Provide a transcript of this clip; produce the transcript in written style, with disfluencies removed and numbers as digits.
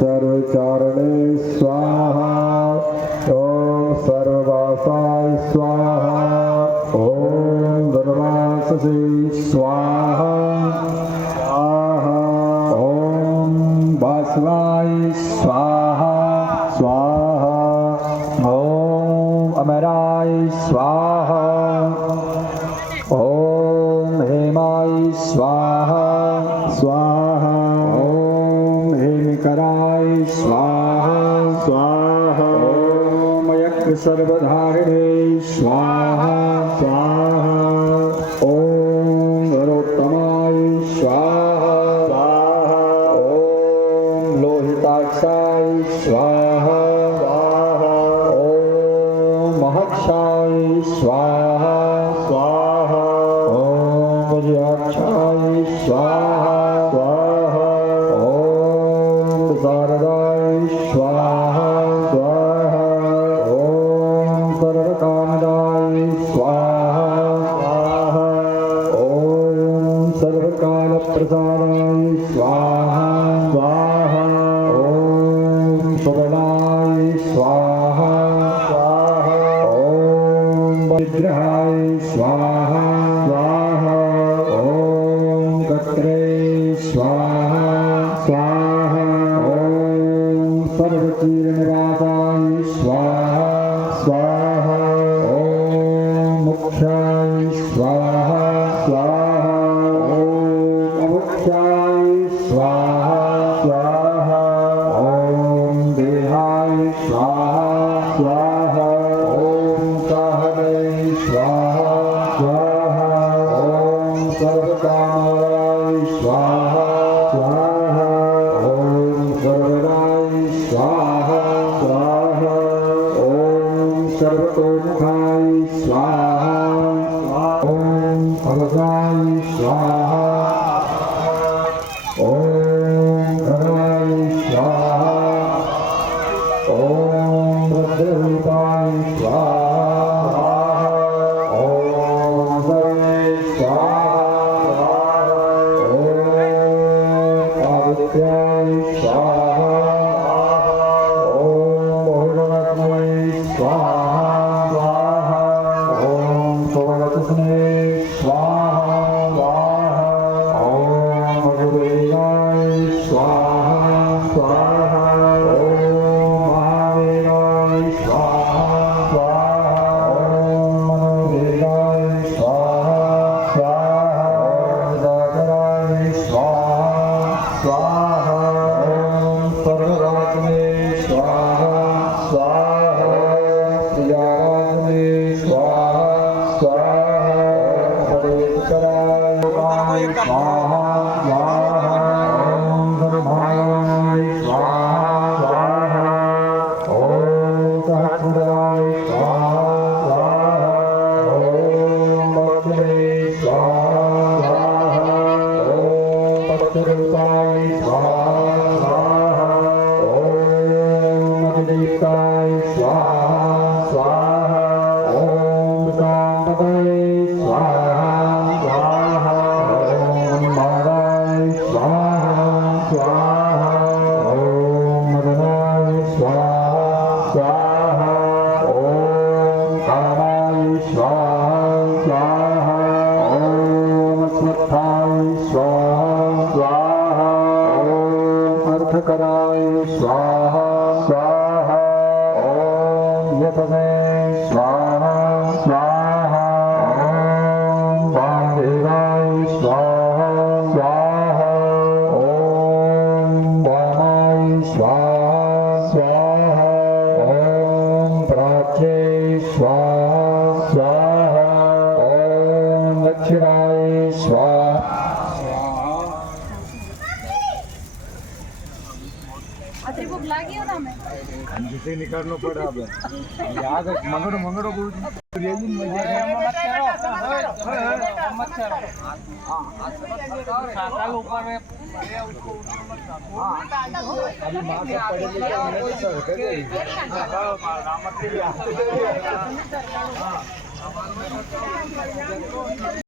सर्वचारणे स्वाहा ओम सर्ववासाय स्वाहा ओम धर्माससे स्वाहा ओम वासवाय स्वाहा स्वाहा ओम अमराय स्वाहा ओम हेमाय स्वाहा स्वाहा ओम हेमकराय स्वाहा स्वाहा ओम यज्ञ सर्वधारिणे स्वाहा स्वाहा ओम नरोत्तमाय स्वाहा स्वाहा ओम लोहिताक्षाय स्वाहा स्वाहा ओम महक्षाय स्वाहा स्वाहा ओम विजयाक्षाय स्वाहा स्वाहा ओम शारदाय स्वाहा स्वाहा ओम सर्वकामदाय स्वाहा स्वाहा ओम सर्वकालप्रसादाय स्वाहा स्वाहा ओम सुबलाय स्वाहा स्वाहा ओम विग्रहाय स्वाहा स्वाहा ओम कत्रे स्वाहा स्वाहा ओम सर्वचीर्णवासाय स्वाहा स्वाहा ओम मुख्याय स्वाहा स्वाहा ओम अमुख्याय स्वाहा स्वाहा ओम देहाय स्वाहा स्वाहा ओम काहने स्वाहा स्वाहा ओम सर्वकामाय स्वाहा स्वाहा ओम सर्वदाय स्वाहा स्वाहा ओम सर्वतोमुखाय स्वाहा ओम भगवाय स्वाहा ओम घनाय स्वाहा ओम रुद्ररूपाय स्वाहा ओम सर्वे स्वाहा ओम आदित्याय स्वाहा ओम बहुगुणात्मने स्वाहा स्वाहा ओम सोमवतस्ने स्वाहा स्वाहा ओम मधुरेयाय स्वाहा स्वाहा ओम महावीराय स्वाहा स्वाहा ओम मनोवेगाय स्वाहा स्वाहा ओम जागराय स्वाहा स्वाहा ओम सर्वरात्मे स्वाहा स्वाहा प्रियारात्मे स्वाहा स्वाहा सर्वेश्वराय स्वाहा स्वाहा ओम सर्वभावाय स्वाहा स्वाहा ओम सहस्राय स्वाहा स्वाहा ओम भक्तिने स्वाहा स्वाहा ओम भक्तिरूपाय स्वाहा स्वाहा ओम अतिदेवताय स्वाहा स्वाहा ओम शांतये स्वाहा स्वाहा ओम मादाय स्वाहा स्वाहा ओम मदनाय स्वाहा स्वाहा ओम कामाय स्वाहा स्वाहा ओम स्मर्थाय स्वाहा स्वाहा ओम अर्थकराय स्वाहा स्वाहा ओम यतमे स्वाहा स्वाहा ओम वामदेवाय स्वाहा स्वाहा ओम वामाय स्वाहा स्वाहा ओम प्राच्ये स्वाहा स्वाहा ओम दक्षिणाय स्वाहा अति भूख लगी हो ना मैं जिसे निकालना पड़ा अब याद मंगड़ो मंगड़ो बोल रेजिन मजे मत करो साकाल ऊपर में अभी मां से पढ़े लिखे मैंने सर करे रामत के